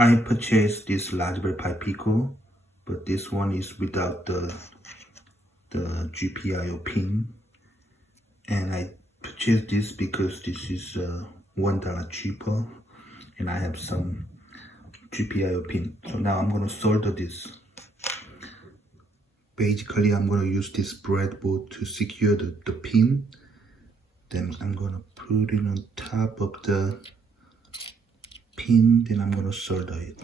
I purchased this Raspberry Pi Pico, but this one is without the GPIO pin. And I purchased this because this is $1 cheaper, and I have some GPIO pin. So now I'm gonna solder this. Basically, I'm gonna use this breadboard to secure the pin. Then I'm gonna put it on top of the pin, then I'm gonna solder it.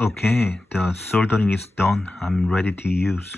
Okay, the soldering is done. I'm ready to use.